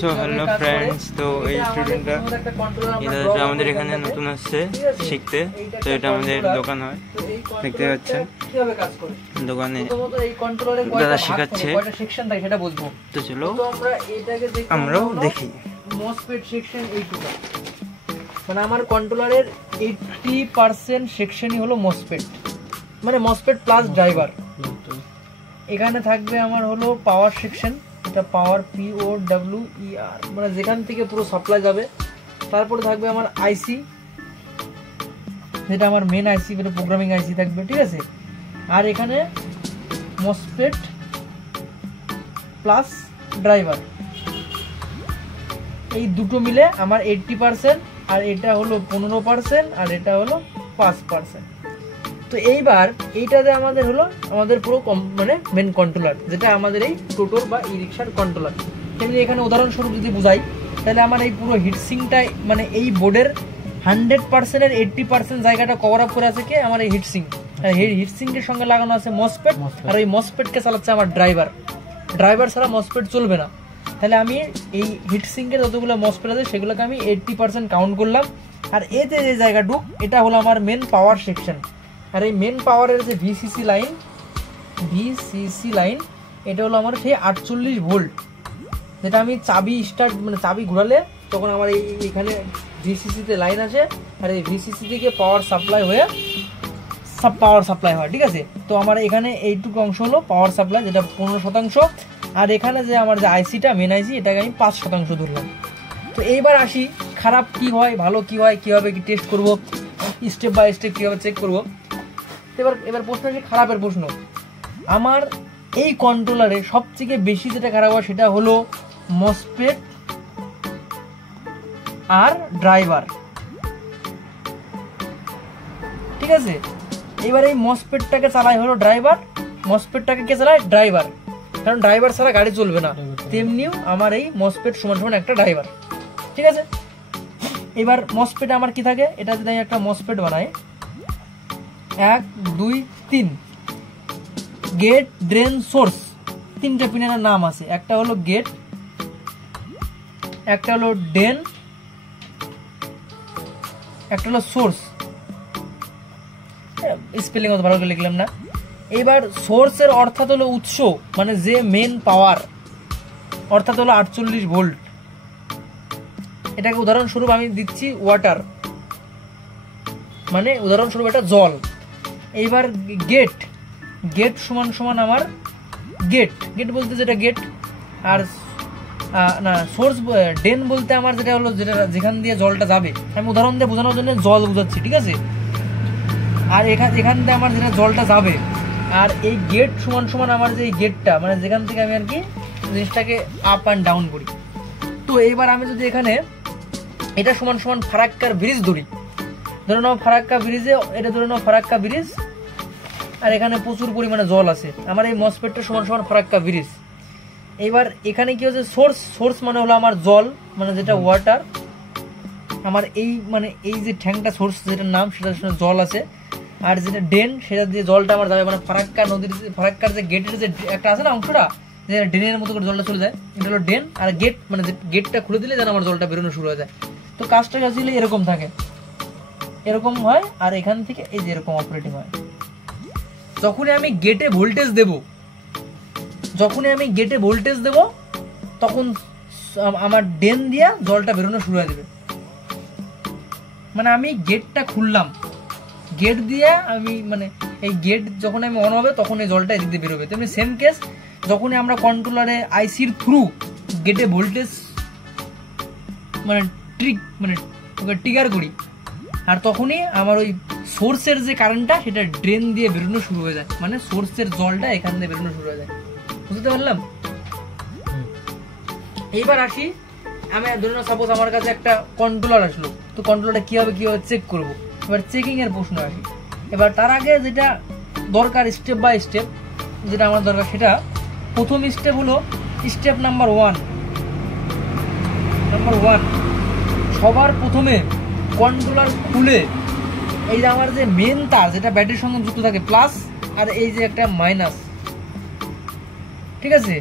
So hello friends, তো এই স্টুডেন্টটা এটা আমাদের এখানে নতুন আসছে শিখতে। তো এটা আমাদের দোকান হয়, দেখতে পাচ্ছেন দোকানে দাদা শেখাচ্ছে। তো চলো আমরাও দেখি। মসফেট সেকশন এইটুকু, মানে আমার কন্ট্রোলারের 80% সেকশনই হলো মসফেট, মানে মসফেট প্লাস ড্রাইভার। এখানে থাকবে আমার হলো পাওয়ার সেকশন, এটা পাওয়ার POWER, মানে যেখান থেকে পুরো সাপ্লাই যাবে। তারপরে থাকবে আমার আইসি, যেটা আমার মেন আইসি, যেটা প্রোগ্রামিং আইসি থাকবে, ঠিক আছে। আর এখানে মসফেট প্লাস ড্রাইভার, এই দুটো মিলে আমার 80%, আর এটা হলো 15%, আর এটা হলো 5%। তো এইবার এইটাতে আমাদের হলো আমাদের পুরো মানে মেন কন্ট্রোলার, যেটা আমাদের এই টোটোর বা ই রিক্সার কন্ট্রোলার। তেমনি এখানে উদাহরণস্বরূপ যদি বুঝাই, তাহলে আমার এই পুরো হিটসিংটাই, মানে এই বোর্ডের 100%-এর 80% জায়গাটা কভার আপ করে আছে কে? আমার এই হিটসিং। আর এই হিটসিংয়ের সঙ্গে লাগানো আছে মসফেট, আর ওই মসফেটকে চালাচ্ছে আমার ড্রাইভার। ড্রাইভার ছাড়া মসফেট চলবে না। তাহলে আমি এই হিটসিংয়ের যতগুলো মসফেট আছে সেগুলোকে আমি 80% কাউন্ট করলাম। আর এতে যে জায়গাটুক, এটা হলো আমার মেন পাওয়ার সেকশন। আর এই মেন পাওয়ারের যে ভিসিসি লাইন, এটা হলো আমার সেই 48 ভোল্ট, যেটা আমি চাবি স্টার্ট, মানে চাবি ঘোরালে তখন আমার এইখানে ভিসিসিতে লাইন আসে, আর এই ভিসিসি থেকে পাওয়ার সাপ্লাই হয়, ঠিক আছে। তো আমার এখানে এইটুকু অংশ হলো পাওয়ার সাপ্লাই, যেটা 15%। আর এখানে যে আমার যে আইসিটা, মেন আইসি, এটাকে আমি 5% ধরলাম। তো এইবার আসি, খারাপ কি হয়, ভালো কি হয়, কীভাবে কি টেস্ট করবো, স্টেপ বাই স্টেপ কীভাবে চেক করবো। এবার প্রশ্ন আসে খারাপের প্রশ্ন। আমার এই কন্ট্রোলারে সবথেকে বেশি যেটা খারাপ হয় সেটা হলো মসফেট আর ড্রাইভার, ঠিক আছে। এবার এই মসফেটটাকে চালায় হলো ড্রাইভার, মসফেটটাকে কে চালায়? ড্রাইভার, কারণ ড্রাইভার ছাড়া গাড়ি চলবে না। তেমনিও আমার এই মসফেট সমান সমান একটা ড্রাইভার, ঠিক আছে। এবার মসফেট আমার কি থাকে, এটা যদি আমি একটা মসফেট বানাই, 1 2 3 গেট, ড্রেন, সোর্স, 3টে পিনের নাম আছে। একটা হলো গেট, একটা হলো ড্রেন, একটা হলো সোর্স। স্পেলিং অত ভালো করে লিখলাম না। এবার সোর্সের অর্থাৎ হলো উৎস, মানে যে মেন পাওয়ার, অর্থাৎ হলো 48 ভোল্ট। এটাকে উদাহরণস্বরূপ আমি দিচ্ছি ওয়াটার, মানে উদাহরণস্বরূপ এটা জল। এইবার গেট সমান সমান আমার গেট বলতে যেটা গেট, আর না সোর্স, ড্রেন বলতে আমার যেটা হলো যেখান দিয়ে জলটা যাবে। আমি উদাহরণ দিয়ে বোঝানোর জন্য জল বোঝাচ্ছি, ঠিক আছে। আর এখান দিয়ে আমার যেটা জলটা যাবে। আর এই গেট সমান সমান আমার যে গেটটা, মানে যেখান থেকে আমি আর কি জিনিসটাকে আপ অ্যান্ড ডাউন করি। তো এইবার আমি যদি এখানে এটা সমান সমান ফারাক্কার ব্রিজ ধরি, ধরে নাও ফারাক্কা ব্রিজে, এটা ধরে নাও ফারাক্কা ব্রিজ, আর এখানে প্রচুর পরিমাণে জল আছে। আমার এই মসফেটটা সমান সমান ফারাক্কা ব্রিজ। এইবার এখানে কি হচ্ছে, সোর্স মানে হলো আমার জল, মানে যেটা ওয়াটার। আমার এই মানে এই যে ট্যাঙ্কটা সোর্স, যেটার নাম, সেটা জল আছে। আর যেটা ড্রেন, সেটা দিয়ে জলটা আমার যাবে, মানে ফারাক্কা নদীর, ফারাক্কার যে গেটের যে একটা আছে না অংশটা, যে ড্রেনের মতো করে জলটা চলে যায়, এটা হলো ড্রেন। আর গেট মানে গেটটা খুলে দিলে যেন আমার জলটা বেরোনো শুরু হয়ে যায়। তো কাজটা আসলে এরকম থাকে, এরকম হয়। আর এখান থেকে এই যে এরকম অপারেটিং হয়। যখনই আমি গেটে ভোল্টেজ দেব, তখন আমার ড্রেন দিয়ে জলটা বেরোনো শুরু হয়ে যাবে। মানে আমি গেটটা খুললাম, গেট দিয়ে আমি, মানে এই গেট যখন আমি অন হবে তখন এই জলটা এদিক দিয়ে বেরোবে। তেমনি সেম কেস, যখনই আমরা কন্ট্রোলারে আইসির থ্রু গেটে ভোল্টেজ মানে ট্রিগার করি, আর তখনই আমার ওই সোর্সের যে কারেন্টটা, সেটা ড্রেন দিয়ে বেরোনো শুরু হয়ে যায়, মানে সোর্সের জলটা এখান দিয়ে বেরোনো শুরু হয়ে যায়। বুঝতে পারলাম? এইবার আসি, আমি ধরে নাও সাপোজ আমার কাছে একটা কন্ট্রোলার আসলো, তো কন্ট্রোলারটা কিভাবে চেক করব। এবার চেকিং এর প্রশ্ন আসি। এবার তার আগে যেটা দরকার, স্টেপ বাই স্টেপ যেটা আমার দরকার, সেটা প্রথম স্টেপ হলো স্টেপ নাম্বার 1। সবার প্রথমে কন্ট্রোলার খুলে, এই যে আমার যে মেন তার, যেটা ব্যাটারির সঙ্গে যুক্ত থাকে, প্লাস, আর এই যে একটা মাইনাস, ঠিক আছে।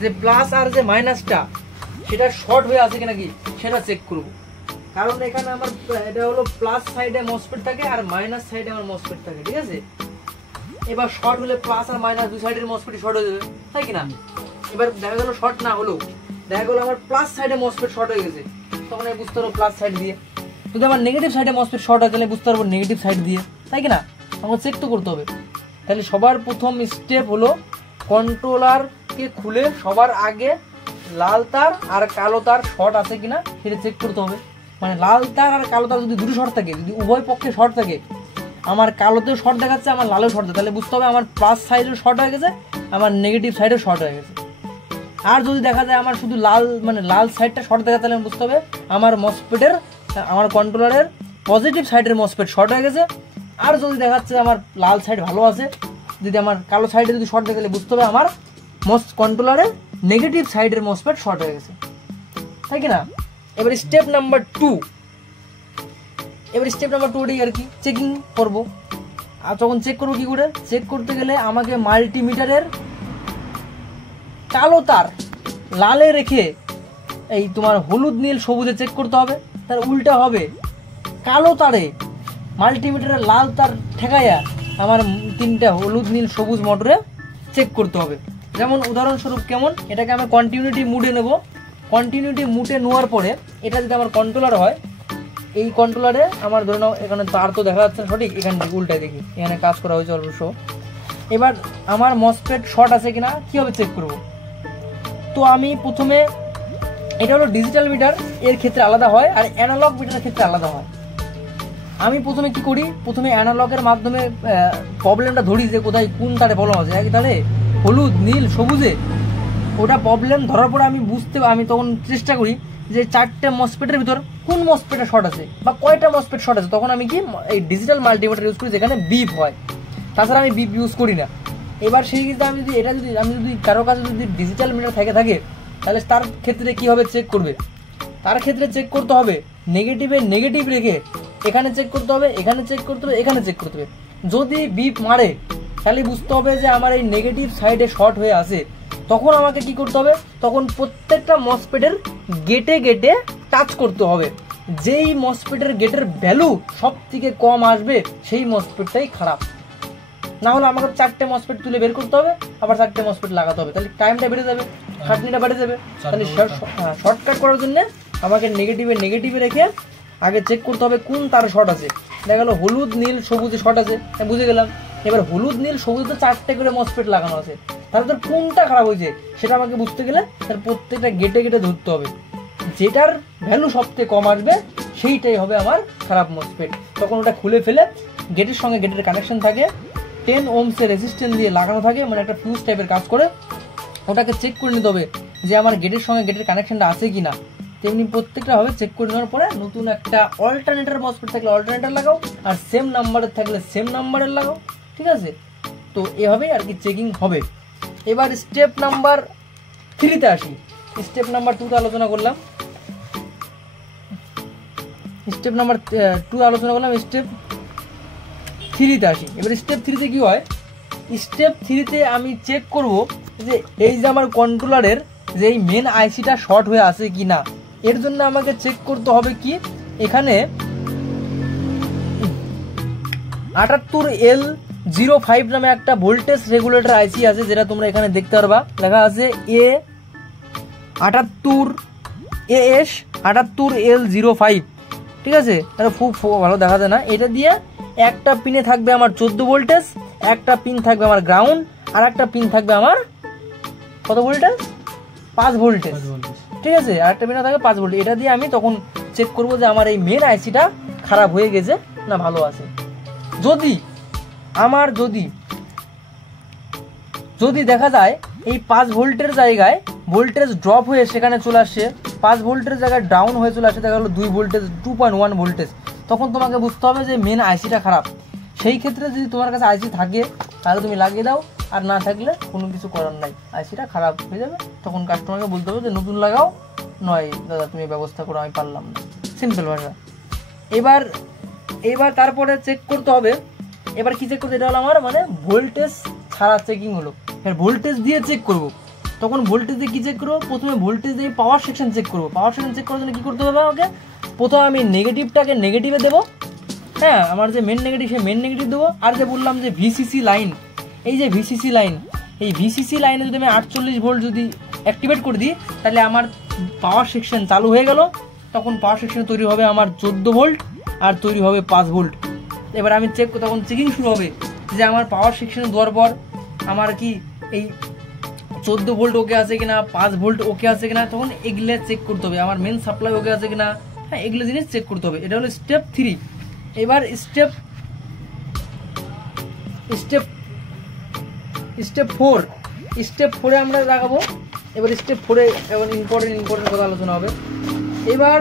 যে প্লাস আর যে মাইনাসটা সেটা শর্ট হয়ে আছে কিনা কি সেটা চেক করব। কারণ এখানে আমার এটা হলো প্লাস সাইডে মসফেট থাকে আর মাইনাস সাইডে আমার মসফেট থাকে, ঠিক আছে। এবার শর্ট হলে প্লাস আর মাইনাস দুই সাইডের মসফেট শর্ট হয়ে যাবে, তাই কিনা। এবার দেখা গেল শর্ট না হলো, দেখা গেল আমার প্লাস সাইডে মসফেট শর্ট হয়ে গেছে, তখন আমি বুঝতে পারবো প্লাস সাইড দিয়ে। যদি আমার নেগেটিভ সাইডে মসফেট শর্ট হয় তাহলে বুঝতে পারবো নেগেটিভ সাইড দিয়ে, তাই কিনা। আমাকে চেক তো করতে হবে। তাহলে সবার প্রথম স্টেপ হলো কন্ট্রোলারকে খুলে সবার আগে লাল তার আর কালো তার শর্ট আছে কিনা সেটা চেক করতে হবে। মানে লাল তার আর কালো তার যদি দুটো শর্ট থাকে, যদি উভয় পক্ষে শর্ট থাকে, আমার কালোতেও শর্ট দেখাচ্ছে আমার লালেও শর্ট দেখাচ্ছে, তাহলে বুঝতে হবে আমার প্লাস সাইডেও শর্ট হয়ে গেছে, আমার নেগেটিভ সাইডেও শর্ট হয়ে গেছে। আর যদি দেখা যায় আমার শুধু লাল মানে লাল সাইডটা শর্ট দেখাচ্ছে, তাহলে বুঝতে হবে আমার মসফেটের আমার কন্ট্রোলারের পজিটিভ সাইডের মসফেট শর্ট হয়ে গেছে। আর যদি দেখাচ্ছে আমার লাল সাইড ভালো আছে, যদি আমার কালো সাইডে যদি শর্ট দেখে, তাহলে বুঝতে হবে আমার কন্ট্রোলারের নেগেটিভ সাইডের মসফেট শর্ট হয়ে গেছে, তাই কিনা। এবার স্টেপ নাম্বার 2, এবার স্টেপ নাম্বার 2 আর কি চেকিং করবো। আর তখন চেক করবো কি করে, চেক করতে গেলে আমাকে মাল্টিমিটারের কালো তার লালে রেখে এই তোমার হলুদ নীল সবুজে চেক করতে হবে। তার উল্টা হবে, কালো তারে মাল্টিমিটারের লাল তার ঠেকাইয়া আমার তিনটা হলুদ নীল সবুজ মোটরে চেক করতে হবে। যেমন উদাহরণস্বরূপ কেমন, এটাকে আমি কন্টিনিউটি মুডে নেব। কন্টিনিউটি মুডে নেওয়ার পরে এটা যদি আমার কন্ট্রোলার হয়, এই কন্ট্রোলারে আমার ধরে নাও এখানে তার তো দেখা যাচ্ছে না সঠিক, এখানে উল্টায় দেখি এখানে কাজ করা হয়েছে অবশ্য। এবার আমার মসফেট শর্ট আছে কিনা কীভাবে চেক করব। তো আমি প্রথমে, এটা হলো ডিজিটাল মিটার, এর ক্ষেত্রে আলাদা হয় আর অ্যানালগ মিটারের ক্ষেত্রে আলাদা হয়। আমি প্রথমে কি করি, প্রথমে অ্যানালগের মাধ্যমে প্রবলেমটা ধরি যে কোথায় কোন তারে প্রবলেম আছে, এক তাহলে হলুদ নীল সবুজে ওটা প্রবলেম ধরার পরে আমি তখন চেষ্টা করি যে 4টে মসফেটের ভিতর কোন মসফেটে শর্ট আছে বা কয়টা মসফেট শর্ট আছে। তখন আমি কি এই ডিজিটাল মাল্টিমিটার ইউজ করি যেখানে বিপ হয়, তাছাড়া আমি বিপ ইউজ করি না। এবার সেই ক্ষেত্রে আমি যদি কারো কাছে যদি ডিজিটাল মিটার থাকে তাহলে তার ক্ষেত্রে কীভাবে চেক করবে, তার ক্ষেত্রে চেক করতে হবে নেগেটিভে নেগেটিভ রেখে এখানে চেক করতে হবে, এখানে চেক করতে হবে, এখানে চেক করতে হবে। যদি বিপ মারে তাহলে বুঝতে হবে যে আমার এই নেগেটিভ সাইডে শর্ট হয়ে আছে। তখন আমাকে কি করতে হবে, তখন প্রত্যেকটা মসফেটের গেটে টাচ করতে হবে। যেই মসফেটের গেটের ভ্যালু সব থেকে কম আসবে সেই মসফেটটাই খারাপ। না হলে আমাকে 4টে মসফেট তুলে বের করতে হবে, আবার 4টে মসফেট লাগাতে হবে, তাহলে টাইমটা বেড়ে যাবে, খাটনিটা বেড়ে যাবে। তাহলে শর্টকাট করার জন্য আমাকে নেগেটিভে রেখে আগে চেক করতে হবে কোন তার শর্ট আছে। দেখা গেল হলুদ নীল সবুজে শর্ট আছে, বুঝে গেলাম। এবার হলুদ নীল সবুজে তো 4টে করে মসফেট লাগানো আছে, তাহলে তোর কোনটা খারাপ হয়েছে সেটা আমাকে বুঝতে গেলে তার প্রত্যেকটা গেটে ধরতে হবে। যেটার ভ্যালু সবথেকে কম আসবে সেইটাই হবে আমার খারাপ মসফেট। তখন ওটা খুলে ফেলে গেটের সঙ্গে গেটের কানেকশন থাকে, 10 ওহমসের রেজিস্ট্যান্স দিয়ে লাগানো থাকে, মানে একটা ফিউজ টাইপের কাজ করে। ওটাকে চেক করে নিতে হবে যে আমার গেটের সঙ্গে গেটের কানেকশনটা আছে কি না। তেমনি প্রত্যেকটা হবে চেক করে নেওয়ার পরে নতুন একটা অল্টারনেটর মসফেট থাকলে অল্টারনেটর লাগাও, আর সেম নাম্বারের থাকলে সেম নাম্বারের লাগাও, ঠিক আছে। তো এভাবেই আর কি চেকিং হবে। এবার স্টেপ নাম্বার 3-তে আসি। স্টেপ নাম্বার 2 আলোচনা করলাম, স্টেপ 3-তে আসি। এবার স্টেপ 3-তে কি হয়, স্টেপ 3-তে আমি চেক করব যে এই যে আমার কন্ট্রোলারের যে এই মেন আইসিটা শর্ট হয়ে আছে কি না। এর জন্য আমাকে চেক করতে হবে কি, এখানে 78L05 নামে একটা ভোল্টেজ রেগুলেটর আইসি আছে, যেটা তোমরা এখানে দেখতে পারবা, লেখা আছে A78AS78L05, ঠিক আছে। এটা খুব ভালো দেখা যায় না। এটা দিয়ে একটা পিনে থাকবে আমার 14 ভোল্টেজ, একটা পিন থাকবে আমার গ্রাউন্ড, আর একটা পিন থাকবে আমার কত ভোল্টেজ, 5 ভোল্টেজ, ঠিক আছে। আর একটা পিনে থাকবে 5 ভোল্ট। এটা দিয়ে আমি তখন চেক করব যে আমার এই মেন আইসিটা খারাপ হয়ে গেছে না ভালো আছে। যদি দেখা যায় এই 5 ভোল্টের জায়গায় ভোল্টেজ ড্রপ হয়ে সেখানে চলে আসছে, 5 ভোল্টের জায়গায় ডাউন হয়ে চলে আসছে, দেখা গেলো 2.1 ভোল্টেজ, তখন তোমাকে বুঝতে হবে যে মেন আইসিটা খারাপ। সেই ক্ষেত্রে যদি তোমার কাছে আইসি থাকে তাহলে তুমি লাগিয়ে দাও, আর না থাকলে কোনো কিছু করার নাই, আইসিটা খারাপ হয়ে যাবে। তখন কাস্টমারকে বলতে হবে যে নতুন লাগাও, নয় দাদা তুমি ব্যবস্থা করো, আমি পারলাম না, সিম্পল ভাষা। এবার তারপরে চেক করতে হবে, এবার কি চেক করতে, এটা হলো আমার মানে ভোল্টেজ ছাড়া চেকিং হলো। ভোল্টেজ দিয়ে চেক করব, তখন ভোল্টেজ দিয়ে কী চেক করবো, প্রথমে ভোল্টেজ দিয়ে পাওয়ার সেকশন চেক করবো। পাওয়ার সেকশন চেক করার জন্য কী করতে হবে আমাকে, প্রথমে আমি নেগেটিভটাকে নেগেটিভে দেবো, হ্যাঁ আমার যে মেন নেগেটিভ সেই মেন নেগেটিভ দেবো। আর যে বললাম যে ভিসিসি লাইন, এই যে ভিসিসি লাইন, এই ভিসিসি লাইনে যদি আমি 48 ভোল্ট যদি অ্যাক্টিভেট করে দিই তাহলে আমার পাওয়ার সেকশন চালু হয়ে গেল। তখন পাওয়ার সেকশনে তৈরি হবে আমার 14 ভোল্ট আর তৈরি হবে 5 ভোল্ট। এবার আমি তখন চেকিং শুরু হবে যে আমার পাওয়ার সেকশনে দেওয়ার পর আমার কি এই 14 ভোল্ট ওকে আছে কিনা, 5 ভোল্ট ওকে আছে কিনা, তখন এগুলো চেক করতে হবে। আমার মেন সাপ্লাই ওকে আছে কিনা, হ্যাঁ এগুলো জিনিস চেক করতে হবে। এটা হলো স্টেপ 3। এবার স্টেপ 4, স্টেপ 4-এ আমরা লাগাবো। এবার স্টেপ 4-এ এবার ইম্পর্টেন্ট কথা আলোচনা হবে। এবার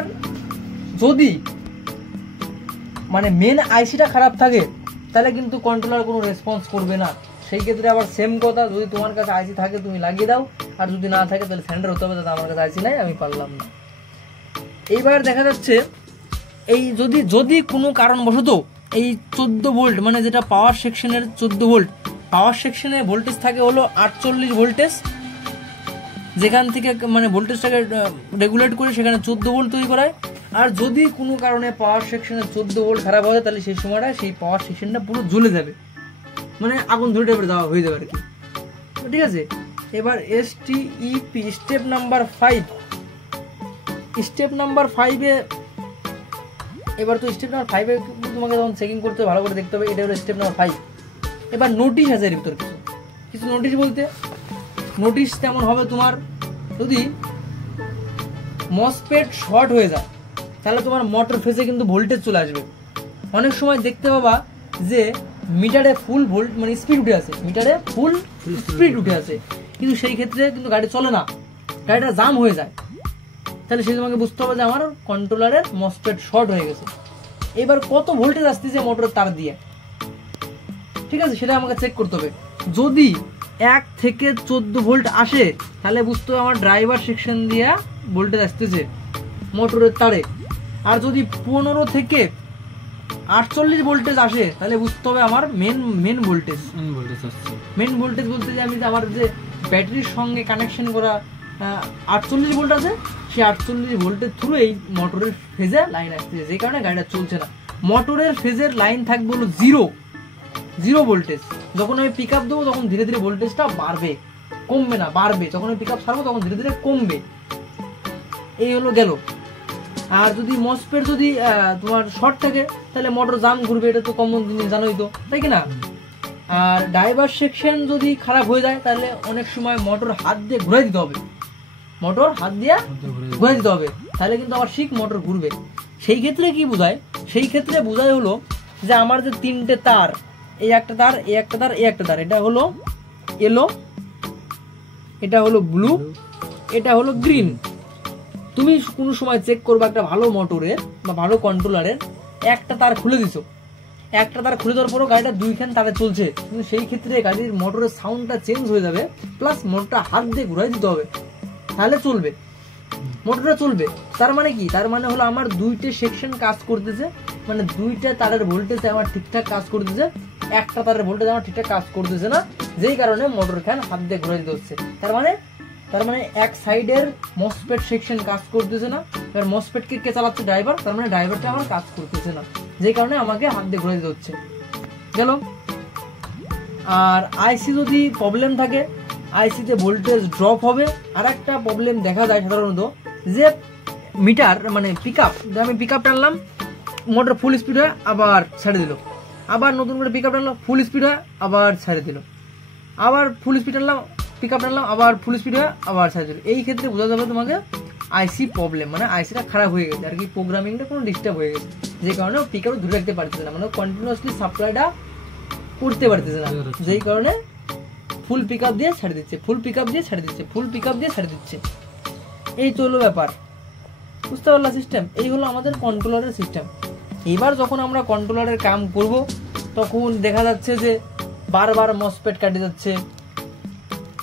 যদি মানে মেন আইসিটা খারাপ থাকে তাহলে কিন্তু কন্ট্রোলার কোনো রেসপন্স করবে না। সেই ক্ষেত্রে আবার সেম কথা, যদি তোমার কাছে আইসি থাকে তুমি লাগিয়ে দাও, আর যদি না থাকে তাহলে স্যান্ডার হতে হবে, তাহলে আমার কাছে আইসি নাই, আমি পারলাম না। এইবার দেখা যাচ্ছে এই যদি কোনো কারণবশত এই 14 ভোল্ট মানে যেটা পাওয়ার সেকশনের 14 ভোল্ট, পাওয়ার সেকশনে ভোল্টেজ থাকে হলো 48 ভোল্টেজ, যেখান থেকে মানে ভোল্টেজটাকে রেগুলেট করে সেখানে 14 ভোল্ট তৈরি করায়। আর যদি কোনো কারণে পাওয়ার সেকশনে 14 ভোল্ট খারাপ হয় তাহলে সেই সময়টা সেই পাওয়ার সেকশনটা পুরো জ্বলে যাবে, মানে আগুন ধরে টাইপের দেওয়া হয়ে যাবে আর কি, ঠিক আছে। এবার STEP step number 5, step number 5-এ এবার তো স্টেপ নাম্বার 5-এ তোমাকে যখন চেকিং করতে ভালো করে দেখতে হবে। এটা হলো স্টেপ নাম্বার 5। এবার নোটিশ আছে এর ভিতর কিছু নোটিশ বলতে, নোটিশ তেমন হবে তোমার যদি মসফেট শর্ট হয়ে যায় তাহলে তোমার মোটর ফেজে কিন্তু ভোল্টেজ চলে আসবে। অনেক সময় দেখতে পাবা যে মিটারে ফুল ভোল্ট মানে স্পিড উঠে আছে, মিটারে ফুল স্পিড উঠে আছে, কিন্তু সেই ক্ষেত্রে কিন্তু গাড়ি চলে না, গাড়িটা জাম হয়ে যায়। তাহলে সেই তোমাকে বুঝতে হবে যে আমার কন্ট্রোলারের মসফেট শর্ট হয়ে গেছে। এবার কত ভোল্টেজ আসতেছে মোটরের তার দিয়ে, ঠিক আছে, সেটা আমাকে চেক করতে হবে। যদি 1 থেকে 14 ভোল্ট আসে তাহলে বুঝতে হবে আমার ড্রাইভার সেকশন দিয়ে ভোল্টেজ আসতেছে মোটরের তারে। আর যদি 15 থেকে 48 ভোল্টেজ আসে তাহলে বুঝতে হবে আমার মেন ভোল্টেজ আসছে। মেন ভোল্টেজ বলতে যে আমি আমার যে ব্যাটারির সঙ্গে কানেকশন করা 48 ভোল্ট আছে, সেই 48 ভোল্টের থ্রু এই মোটরের ফেজে লাইন আসতেছে, যে কারণে গাড়িটা চলছে না। মোটরের ফেজের লাইন থাকবে হলো 0 ভোল্টেজ। যখন আমি পিক আপ দেবো তখন ধীরে ধীরে ভোল্টেজটা বাড়বে, কমবে না, বাড়বে। যখন আমি পিক আপ ছাড়বো তখন ধীরে ধীরে কমবে। এই হলো গেল। আর যদি মসফেট যদি তোমার শর্ট থাকে তাহলে মোটর জাম ঘুরবে, এটা তো কমন জিনিস জানোই তো, তাই কি না। আর ড্রাইভার সেকশন যদি খারাপ হয়ে যায় তাহলে অনেক সময় মোটর হাত দিয়ে ঘুরে দিতে হবে, মোটর হাত দিয়ে ঘুরে দিতে হবে, তাহলে কিন্তু আবার ঠিক মোটর ঘুরবে। সেই ক্ষেত্রে কি বোঝায়, সেই ক্ষেত্রে বোঝায় হলো যে আমার যে 3টে তার, এই একটা তার, এই একটা তার, এই একটা তার, এটা হলো ইয়েলো, এটা হলো ব্লু, এটা হলো গ্রিন। তুমি কোনো সময় চেক করবে একটা ভালো মোটরের বা ভালো কন্ট্রোলারের একটা তার খুলে দিছো, একটা তার খুলে দেওয়ার পরও গাড়িটা 2খান তারে চলছে, কিন্তু সেই ক্ষেত্রে গাড়ির মোটরের সাউন্ডটা চেঞ্জ হয়ে যাবে, প্লাস মোটরটা হাত দিয়ে ঘুরাই দিতে হবে, তাহলে চলবে, মোটরটা চলবে। তার মানে কি, তার মানে হলো আমার 2টে সেকশন কাজ করতেছে, মানে 2টা তারের ভোল্টেজ আমার ঠিকঠাক কাজ করতেছে, একটা তারের ভোল্টেজ আমার ঠিকঠাক কাজ করতেছে না, যেই কারণে মোটর খান হাত দিয়ে ঘুরাই দিতে হচ্ছে। তার মানে এক সাইডের মসফেট সেকশন কাজ করতেছে না, এবার মসফেটকে কে চালাচ্ছে, ড্রাইভার, তার মানে ড্রাইভারটা আমার কাজ করতেছে না, যেই কারণে আমাকে হাত দিয়ে ঘুরে দিতে হচ্ছে, গেল। আর আইসি যদি প্রবলেম থাকে, আইসিতে ভোল্টেজ ড্রপ হবে। আর একটা প্রবলেম দেখা যায় সাধারণত যে মিটার মানে পিক আপ, আমি পিক আপ টানলাম, মোটর ফুল স্পিড হয় আবার ছেড়ে দিল, আবার নতুন করে পিক আপ টানলাম, ফুল স্পিড হয় আবার ছেড়ে দিল, আবার ফুল স্পিড টানলাম, পিক আপ টানলাম, আবার ফুল স্পিড হয় আবার ছেড়ে দিল। এই ক্ষেত্রে বোঝা যাবে তোমাকে আইসি প্রবলেম, মানে আইসিটা খারাপ হয়ে গেছে আর কি, প্রোগ্রামিংটা কোনো ডিস্টার্ব হয়ে গেছে, যে কারণে পিক আপ ধরে রাখতে পারতেছে না, মানে কন্টিনিউয়াসলি সাপ্লাইটা করতে পারতেছে না, যেই কারণে ফুল পিক আপ দিয়ে ছেড়ে দিচ্ছে, ফুল পিক আপ দিয়ে ছেড়ে দিচ্ছে, ফুল পিক আপ দিয়ে ছেড়ে দিচ্ছে। এই তো হলো ব্যাপার, বুঝতে পারলাম সিস্টেম। এই হলো আমাদের কন্ট্রোলারের সিস্টেম। এবার যখন আমরা কন্ট্রোলারের কাম করব তখন দেখা যাচ্ছে যে বারবার মসফেট কাটে যাচ্ছে,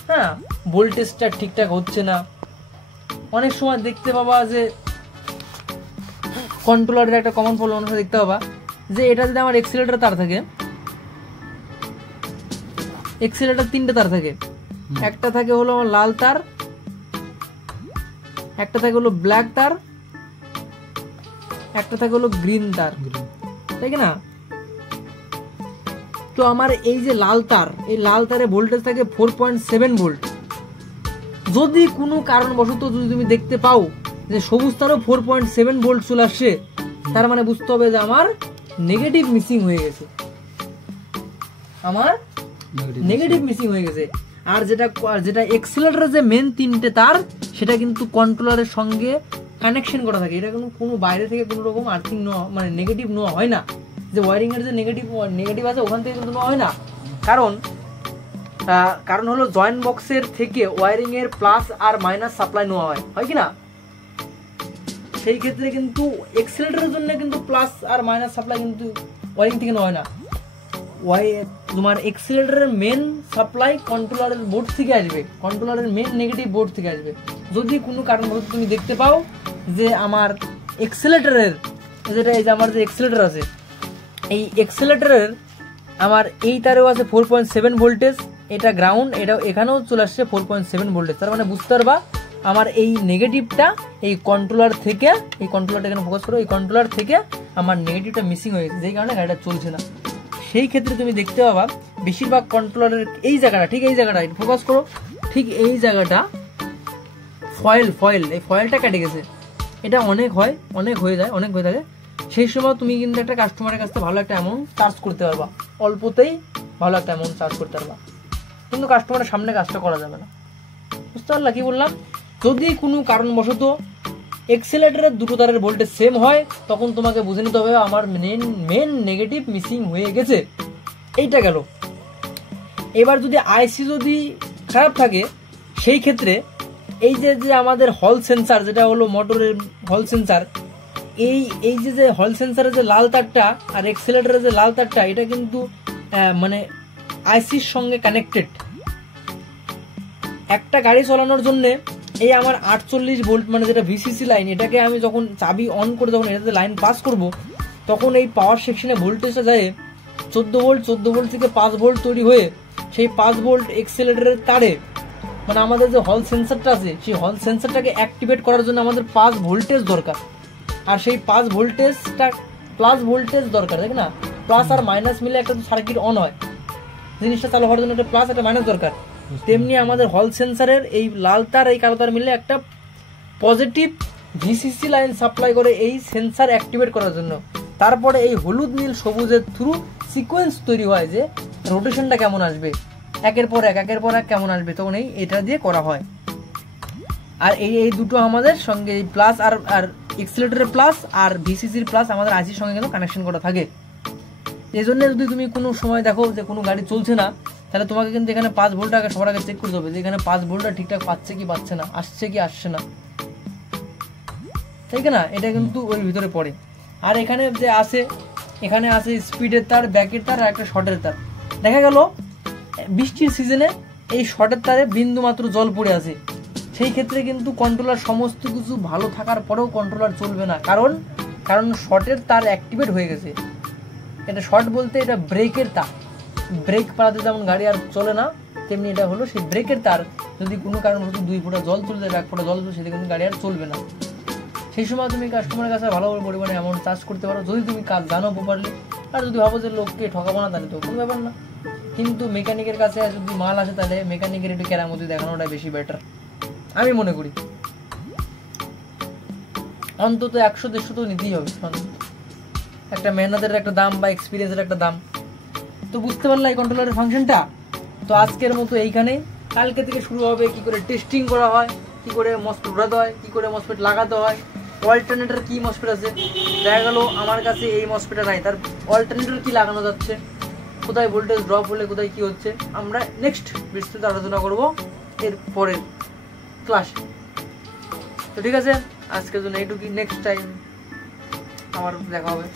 হ্যাঁ, ভোল্টেজটা ঠিকঠাক হচ্ছে না। অনেক সময় দেখতে পাবা যে কন্ট্রোলারের একটা কমন প্রবলেম অনুসারে দেখতে পাবা যে এটা যদি আমার এক্সিলেটর তার থাকে, এক্সিলেটর 3টে তার থাকে, একটা থাকে হলো আমার লাল তার, একটা থাকে হলো ব্ল্যাক তার, একটা থাকে হলো গ্রিন তার, তাই কি না? তো আমার এই যে লাল তার, এই লাল তারে ভোল্টেজ থাকে 4.7 ভোল্ট। যদি কোনো কারণবশত যদি তুমি দেখতে পাও যে সবুজ তারও 4.7 ভোল্ট চলে আসছে, তার মানে বুঝতে হবে যে আমার নেগেটিভ মিসিং হয়ে গেছে, আমার নেগেটিভ মিসিং হয়ে গেছে। আর যেটা এক্সেলারেটরের যে মেন 3টে তার, সেটা কিন্তু কন্ট্রোলারের সঙ্গে কানেকশন করা থাকে। এটা কোনো বাইরে থেকে কোনো রকম আর্থিং মানে নেগেটিভ নেওয়া হয় না, যে ওয়ারিং এর যে নেগেটিভ আছে ওখান থেকে কিন্তু নেওয়া হয় না। কারণ হলো জয়েন্ট বক্সের থেকে ওয়ারিং এর প্লাস আর মাইনাস সাপ্লাই নেওয়া হয়, হয় কি না? সেই ক্ষেত্রে কিন্তু এক্সেলারেটরের জন্য কিন্তু প্লাস আর মাইনাস সাপ্লাই কিন্তু ওয়ারিং থেকে নেওয়া হয় না। তোমার এক্সেলারেটরের মেন সাপ্লাই কন্ট্রোলারের বোর্ড থেকে আসবে, কন্ট্রোলারের মেন নেগেটিভ বোর্ড থেকে আসবে। যদি কোনো কারণবশত তুমি দেখতে পাও যে আমার এক্সেলারেটরের যেটা এই যে আমার যে এক্সেলারেটর আছে, এই এক্সেলারেটরের আমার এই তারেও আছে 4.7 ভোল্টেজ, এটা গ্রাউন্ড, এটা এখানেও চলে আসছে 4.7 ভোল্টেজ। তার মানে বুঝতে পারবা আমার এই নেগেটিভটা এই কন্ট্রোলার থেকে, এই কন্ট্রোলারটা এখানে ফোকাস করো, এই কন্ট্রোলার থেকে আমার নেগেটিভটা মিসিং হয়ে গেছে, যেই কারণে গাড়িটা চলছে না। সেই ক্ষেত্রে তুমি দেখতে পাবা বেশিরভাগ কন্ট্রোলারের এই জায়গাটা, ঠিক এই জায়গাটা ফোকাস করো, ঠিক এই জায়গাটা ফয়েল, এই ফয়েলটা কেটে গেছে। এটা অনেক হয়ে থাকে। সেই সময় তুমি কিন্তু একটা কাস্টমারের কাছ থেকে ভালো একটা অ্যামাউন্ট চার্জ করতে পারবা, অল্পতেই ভালো একটা অ্যামাউন্ট চার্জ করতে পারবা, কিন্তু কাস্টমারের সামনে কাজটা করা যাবে না। বুঝতে পারলা কি বললাম? যদি কোনো কারণবশত এক্সেলারেটরের দুটো তারের ভোল্টেজ সেম হয়, তখন তোমাকে বুঝে নিতে হবে আমার মেন নেগেটিভ মিসিং হয়ে গেছে। এইটা গেল। এবার যদি আইসি যদি খারাপ থাকে, সেই ক্ষেত্রে এই যে আমাদের হল সেন্সার, যেটা হলো মোটরের হল সেন্সার, এই যে হল সেন্সারের যে লাল তারটা আর এক্সেলারেটরের যে লাল তারটা, এটা কিন্তু মানে আইসির সঙ্গে কানেক্টেড। একটা গাড়ি চালানোর জন্য এই আমার 48 ভোল্ট মানে যেটা ভিসিসি লাইন, এটাকে আমি যখন চাবি অন করে যখন এটাতে লাইন পাস করব, তখন এই পাওয়ার সেকশনে ভোল্টেজটা যায় 14 ভোল্ট থেকে 5 ভোল্ট তৈরি হয়ে সেই 5 ভোল্ট এক্সেলারেটরের তারে, মানে আমাদের যে হল সেন্সারটা আছে, সেই হল সেন্সারটাকে অ্যাক্টিভেট করার জন্য আমাদের 5 ভোল্টেজ দরকার। আর সেই 5 ভোল্টেজটা প্লাস ভোল্টেজ দরকার, তাই না? প্লাস আর মাইনাস মিলে একটা সার্কিট অন হয়, জিনিসটা চালু হওয়ার জন্য একটা প্লাস একটা মাইনাস দরকার। তেমনি আমাদের হল সেন্সারের এই লাল তার এই কালো তার মিলে একটা পজিটিভ ভিসিসি লাইন সাপ্লাই করে এই সেন্সার অ্যাক্টিভেট করার জন্য। তারপরে এই হলুদ নীল সবুজের থ্রু সিকোয়েন্স তৈরি হয় যে রোটেশনটা কেমন আসবে, একের পর এক কেমন আসবে, তখন এটা দিয়ে করা হয়। আর এই দুটো আমাদের সঙ্গে এই প্লাস আর এক্সেলারেটরের প্লাস আর ভিসিসির প্লাস আমাদের আইসির সঙ্গে কিন্তু কানেকশন করা থাকে। এই জন্য যদি তুমি কোনো সময় দেখো যে কোনো গাড়ি চলছে না, তাহলে তোমাকে কিন্তু এখানে 5 ভোল্ট আগে সবার আগে চেক করতে হবে যে এখানে 5 ভোল্টটা ঠিকঠাক পাচ্ছে কি পাচ্ছে না, আসছে কি আসছে না, ঠিক না? এটা কিন্তু ওই ভিতরে পড়ে। আর এখানে যে আছে, এখানে আছে স্পিডের তার, ব্যাকের তার আর একটা শর্টের তার। দেখা গেল বৃষ্টির সিজনে এই শর্টের তারে বিন্দু মাত্র জল পড়ে আছে, সেই ক্ষেত্রে কিন্তু কন্ট্রোলার সমস্ত কিছু ভালো থাকার পরেও কন্ট্রোলার চলবে না, কারণ শর্টের তার অ্যাক্টিভেট হয়ে গেছে। এটা শর্ট বলতে এটা ব্রেকের তার, ব্রেক পাড়াতে যেমন গাড়ি আর চলে না, তেমনি এটা হলো সেই ব্রেকের তার। যদি কোনো কারণবশত 2 ফোঁটা জল তুলে দেয়, 1 ফোঁটা জল তুলে, সেটা কিন্তু গাড়ি আর চলবে না। সেই সময় তুমি কাস্টমারের কাছে ভালো পরিমাণে অ্যামাউন্ট চার্জ করতে পারো, যদি তুমি কাজ জানো প্রপারলি। আর যদি ভাবো যে লোককে ঠকাবো না, তাহলে তো কোনো ব্যাপার না। কিন্তু মেকানিকের কাছে যদি মাল আসে, তাহলে মেকানিকের একটু কেরামতি দেখানোটা বেশি বেটার আমি মনে করি। অন্তত 100-150 তো নিতেই হবে, একটা মেহনতের একটা দাম বা এক্সপিরিয়েন্সের একটা দাম। তো বুঝতে পারলা এই কন্ট্রোলারের ফাংশনটা। তো আজকের মতো এইখানে, কালকে থেকে শুরু হবে কি করে টেস্টিং করা হয়, কি করে মসফেট উঠাতে হয়, কি করে মসফেট লাগাতে হয়, অল্টারনেটর কি মসফেট আছে। দেখা গেল আমার কাছে এই মসফেটটা নাই, তার অল্টারনেটর কি লাগানো যাচ্ছে, কোথায় ভোল্টেজ ড্রপ হলে কোথায় কি হচ্ছে, আমরা নেক্সট বিস্তারিত আলোচনা করব এর পরের ক্লাসে। তো ঠিক আছে, আজকের জন্য এইটুকুই, নেক্সট টাইম আবার দেখা হবে।